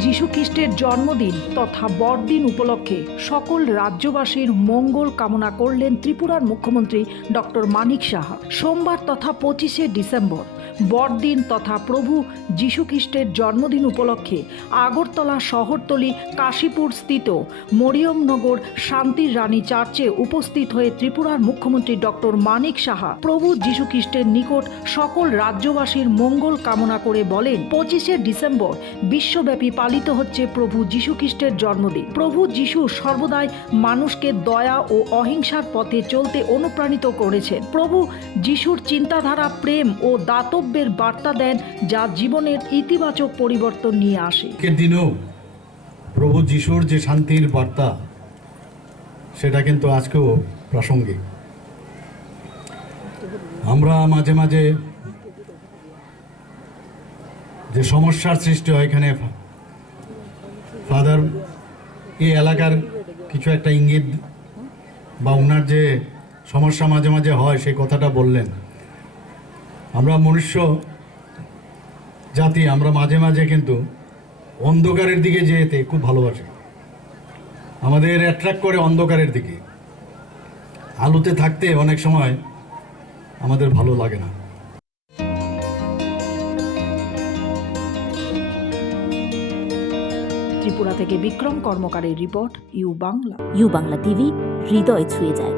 যীশু খ্রিস্টের জন্মদিন তথা বড়দিন উপলক্ষে সকল রাজ্যবাসীর মঙ্গল কামনা করলেন ত্রিপুরার মুখ্যমন্ত্রী ডক্টর মানিক সাহা। সোমবার তথা পঁচিশে ডিসেম্বর বড়দিন তথা প্রভু যীশু খ্রিস্টের জন্মদিন উপলক্ষে আগরতলা শহরতলি কাশীপুর স্থিত মরিয়মনগর শান্তির রানী চার্চে উপস্থিত হয়ে ত্রিপুরার মুখ্যমন্ত্রী ডক্টর মানিক সাহা প্রভু যীশু খ্রিস্টের নিকট সকল রাজ্যবাসীর মঙ্গল কামনা করে বলেন, পঁচিশে ডিসেম্বর বিশ্বব্যাপী পালিত হচ্ছে প্রভু যীশুখ্রিস্টের জন্মদিন। প্রভু যীশু সর্বদাই মানুষকে দয়া ও অহিংসার পথে চলতে অনুপ্রাণিত করেছেন। প্রভু যিশুর চিন্তাধারা, প্রেম ও দাতব্যের বার্তা দেন যা জীবনের ইতিবাচক পরিবর্তন নিয়ে আসে। দিনেও প্রভু যিশুর যে শান্তির বার্তা, সেটা কিন্তু আজকেও প্রাসঙ্গিক। আমরা মাঝে মাঝে যে সমস্যার সৃষ্টি হয় এখানে, ফাদার, এই এলাকার কিছু একটা ইঙ্গিত বা ওনার যে সমস্যা মাঝে মাঝে হয়, সেই কথাটা বললেন। আমরা মনুষ্য জাতি আমরা মাঝে মাঝে কিন্তু অন্ধকারের দিকে যেতে খুব ভালোবাসি। আমাদের অ্যাট্রাক্ট করে অন্ধকারের দিকে। আলোতে থাকতে অনেক সময় আমাদের ভালো লাগে না। ত্রিপুরা থেকে Bikram কর্মকারের report U Bangla. U Bangla TV হৃদয় ছুঁয়ে যায়।